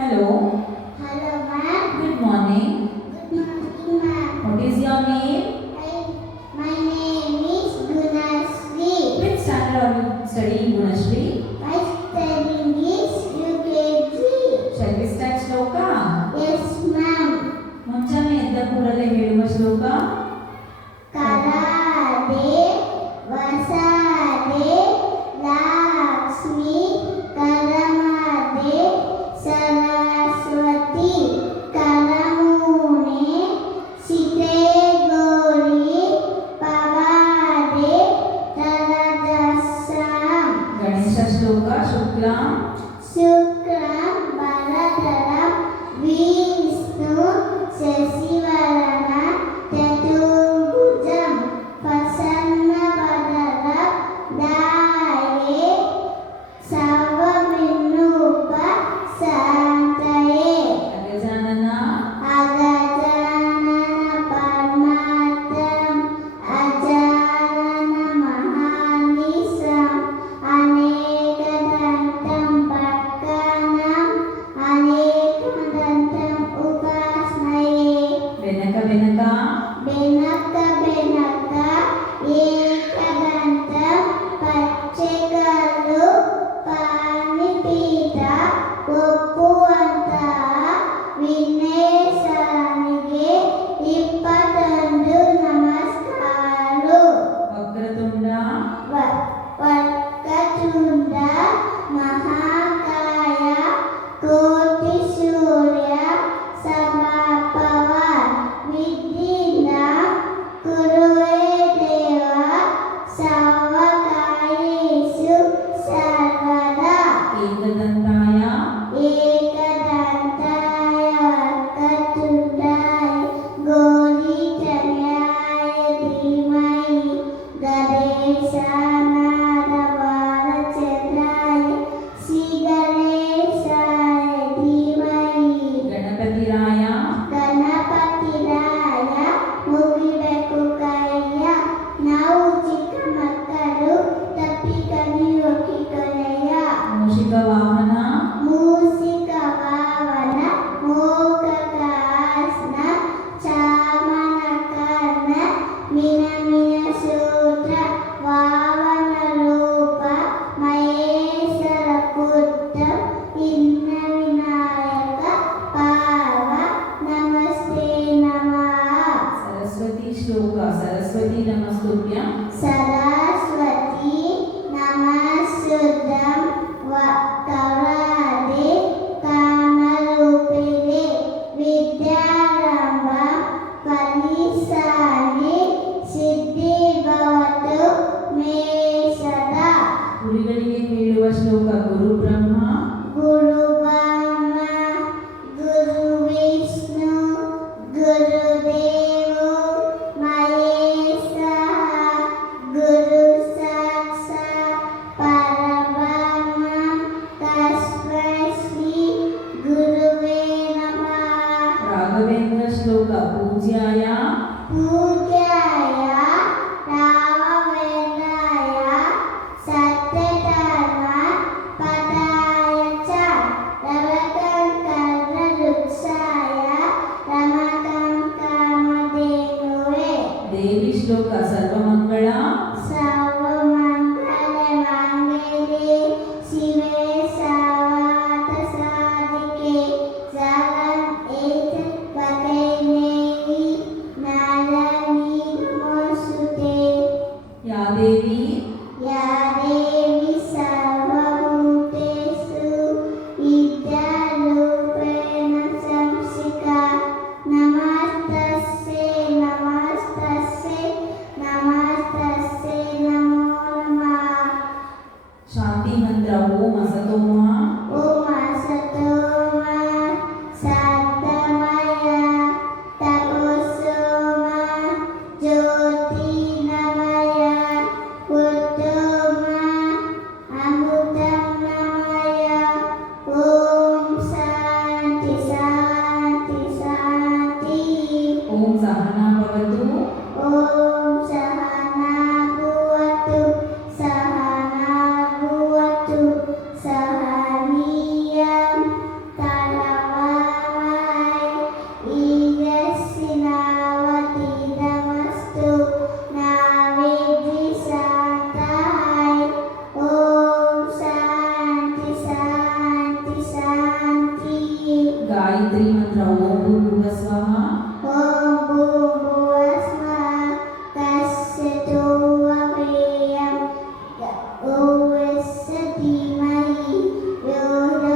Hello. Hello, ma'am. Good morning. Good morning, ma'am. What is your name? My name is Gunasri. Which standard are you studying, Gunashri? My studying is UKG. Shall we start shloka? Yes, ma'am. ಮುಂಜಾನೆ ಎದ್ದ ಕೂಡಲೇ ಹೇಳುವ ಶ್ಲೋಕ. Karade Vasade Lakshmi Karamade Saraswati Karamune Site Gauri Pavade Taradasam. Ganesha भूर्भुवस्वः ॐ भूर्भुवस्वः तत्सवितुर्वरेण्यं भर्गो धीमहि यो न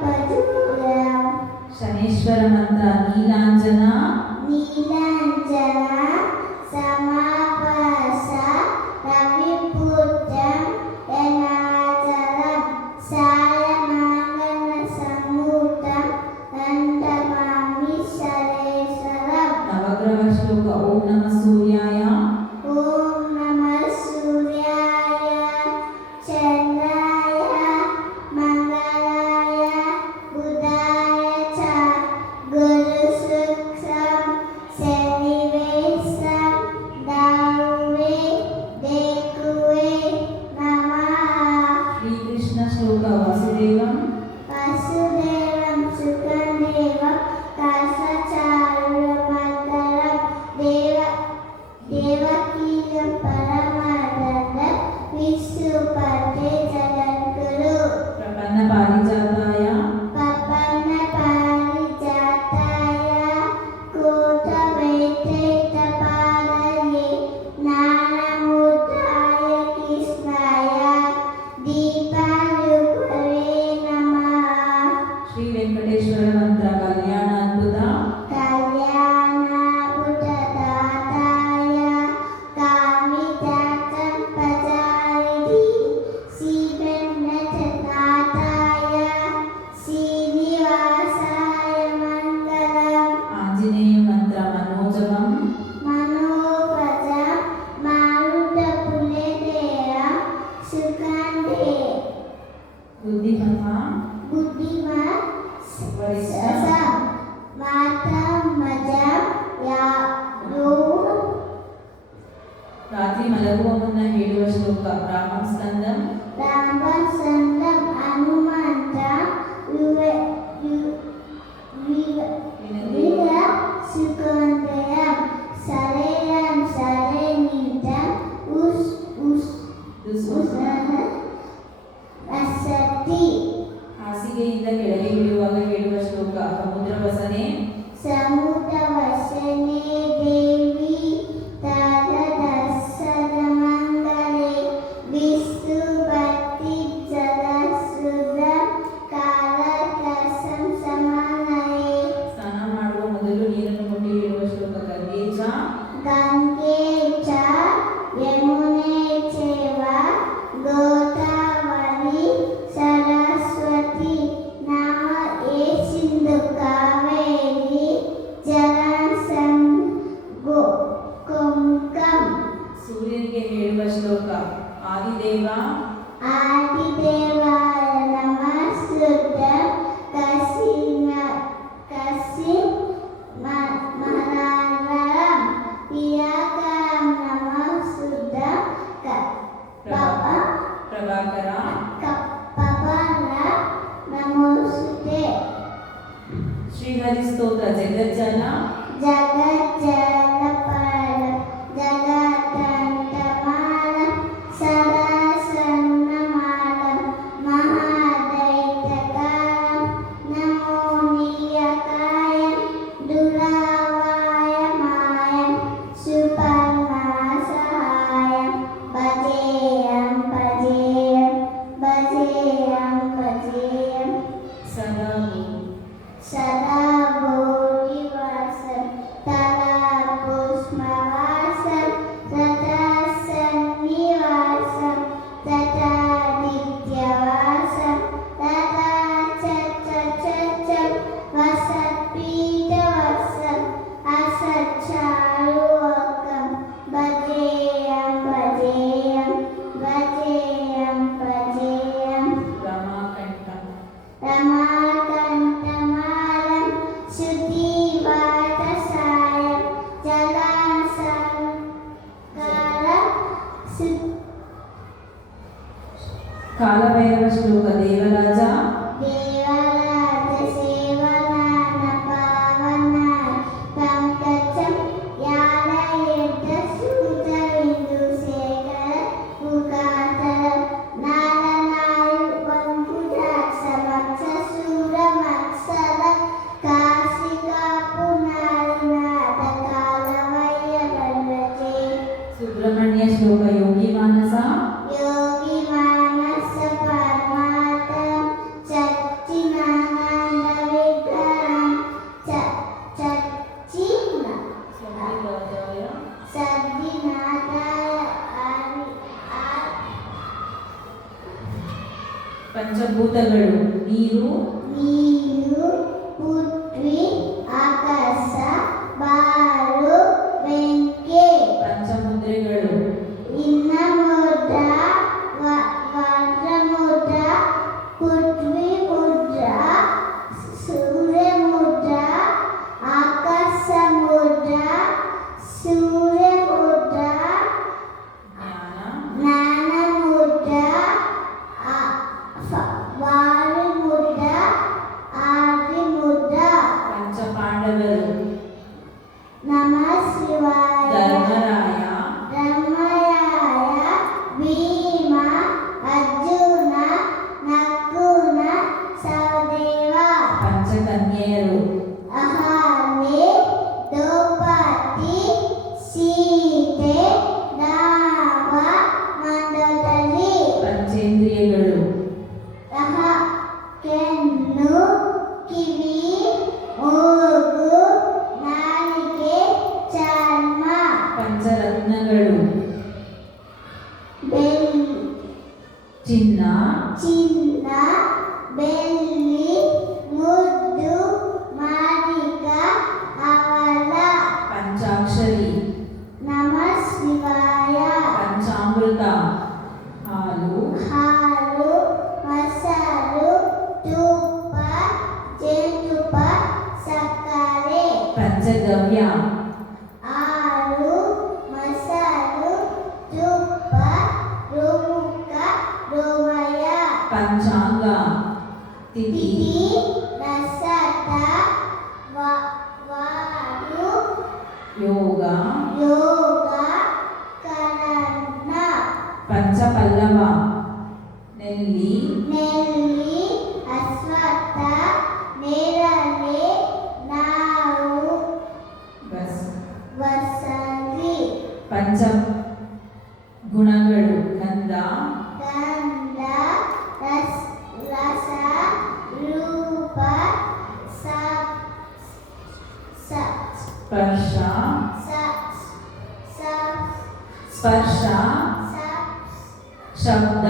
प्रचोदयात्। शनेश्वर मंत्र नीलांजन नीलाञ्जन समाभास रविपुत्रं यनाचलं सायमागमसम्भूतं नन्दमामि सरेश्वरम्। नवग्रह श्लोक ओम नमः सूर्याय ॐ नमः सूर्याय चन्द्राय मङ्गलाय बुधाय च गुरुशुक्रं शनिवेशं दावे देकुवे नमः। श्री कृष्ण श्लोक वासुदेवं वासुदेवं सुखदेवं काशचारुमर्दनं देवकीं परमानन्दं विष्णुपते जगद्गुरु। प्रपन्न पारिजाताय पपन्नपारिजाताय कोटवेत्रैकपाणये ज्ञानमुद्राय कृष्णाय दीपावलिवे नमः। श्री वेंकटेश्वर मंत्र कल्याण अद्भुत कल्याणाभुतदाताय कामितार्थं प्रचारिणे श्रीवेङ्कटनाथाय श्रीनिवासाय मङ्गलम्। आंजनेय मंत्र मनोजवं मनोपजं मारुतपुलेदेयं सुकान्ते बुद्धिमता बुद्धिमत् वरिष्ठ मातमजं यो ರಾತ್ರಿ ಮಲಗುವ ಮುನ್ನ ಹೇಳುವ ಶ್ಲೋಕ ಬ್ರಾಹ್ಮಸ್ಕಂದಂ रामचन्द्रं हनुमन्तं विव सुकन्दयं शरयं शरणितं वसति। ಹಾಸಿಗೆಯಿಂದ ಕೆಳಗೆ ಇಳಿಯುವಾಗ ಹೇಳುವ ಶ್ಲೋಕ ಸಮುದ್ರ ವಸನೆ समुद्रवसने देवी तददर्शनमङ्गले विष्णुभक्तिजलसुधं कालकसं समानये। ಸ್ನಾನ ಮಾಡುವ ಮೊದಲು ನೀರನ್ನು ಮುಟ್ಟಿ ಹೇಳುವ ಶ್ಲೋಕ ಗಂಗೆ ಚ गङ्गे च यमुने चैव गोदावरी सरस्वती नमः सिन्धु कावेरी जलसं गोमुखम्। ಸೂರ್ಯನಿಗೆ ಹೇಳುವ ಶ್ಲೋಕ ಆದಿದೇವ आदिदेवाय नमः शुद्धं कसिं मरारं पियाकरं नमः शुद्धं ಪ್ರಭಾಕರ पवन नमोस्तुते। ಶ್ರೀಹರಿ ಸ್ತೋತ್ರ ಜಗಜ್ಜನ जगज्जनपालं जगदन्तमालं सदा सन्नमालं महादैत्यकालं नमो नीयकायं दुरावायमायं सुपन्नासहायं भजेयं भजेयं भजेयं भजेयं ಸದಾ सदा भोगिवासं तदा ಪಂಚಭೂತಗಳು ನೀರು, ನೀರು, ಪೃಥ್ವಿ, ಆಕಾಶ, ಬಾಳು, ಬೆಂಕಿ. ಪಂಚಮುದ್ರೆಗಳು ಇನ್ನ ಮುದ್ರ, ವಜ್ರ ಮುದ್ರ, ಪೃಥ್ವಿ ಮುದ್ರ, ಸೂರ್ಯ ಮುದ್ರ, ಆಕಾಶ ಮುದ್ರ, ಸೂರ್ಯ ಮುದ್ರ, ಜ್ಞಾನ, ಜ್ಞಾನ ಮುದ್ರ, ವಾಯು ಮುದ್ರ, ಆದಿ ಮುದ್ರ. ಪಂಚಪಾಂಡವರು ನಮಃ ಶಿವಾಯ. ಧರ್ಮರಾಯ, ಧರ್ಮರಾಯ, ಭೀಮ, ಅರ್ಜುನ, ನಕುಲ, ಸಹದೇವ. ಪಂಚಕನ್ಯೆಯರು ಅಹಲ್ಯೆ, ದ್ರೌಪದಿ, ಸೀತೆ, ರಾಮ, ಮಂದೋದರಿ. ಪಂಚೇಂದ್ರಿಯಗಳು ಕೆನ್ನು, ಕಿವಿ, ಮೂಗು, ನಾಲಿಗೆ, ಚರ್ಮ. ಪಂಚರತ್ನಗಳು ಚಿನ್ನ, ಚಿನ್ನ, ಬೆಳ್ಳಿ, ಮುದ್ದು, ಮಾಣಿಕ, ಹವಳ. ಪಂಚಾಕ್ಷರಿ ನಮಃ ಶಿವಾಯ. ಪಂಚಾಮೃತ ಹಾಲು, ಹಾಲು, ಮೊಸರು, ತುಪ್ಪ, ಜೇನುತುಪ್ಪ, ಸಕ್ಕರೆ. ಪಂಚಗವ್ಯ ಹಾಲು, ಮೊಸರು, ತುಪ್ಪ, ರೋಮುಖ, ರೋಮಯ. ಪಂಚಾಂಗ ತಿಥಿ, ತಿಥಿ, ನಕ್ಷತ್ರ, ವಾಯು, ಯೋಗ, ಯೋಗ, ಕರಣ. ಪಂಚಪಲ್ಲವ ನೆಲ್ಲಿ, ನೆಲ್ಲಿ, ಅಶ್ವತ್ಥ, ನೇರಳೆ, ನಾವು, ವಸಂತಿ. ಪಂಚ ಗುಣಗಳು ಗಂಧ, ಗಂಧ, ರಸ, ರೂಪ, ಸ್ಪರ್ಶ, ಸ್ಪರ್ಶ, ಶಬ್ದ,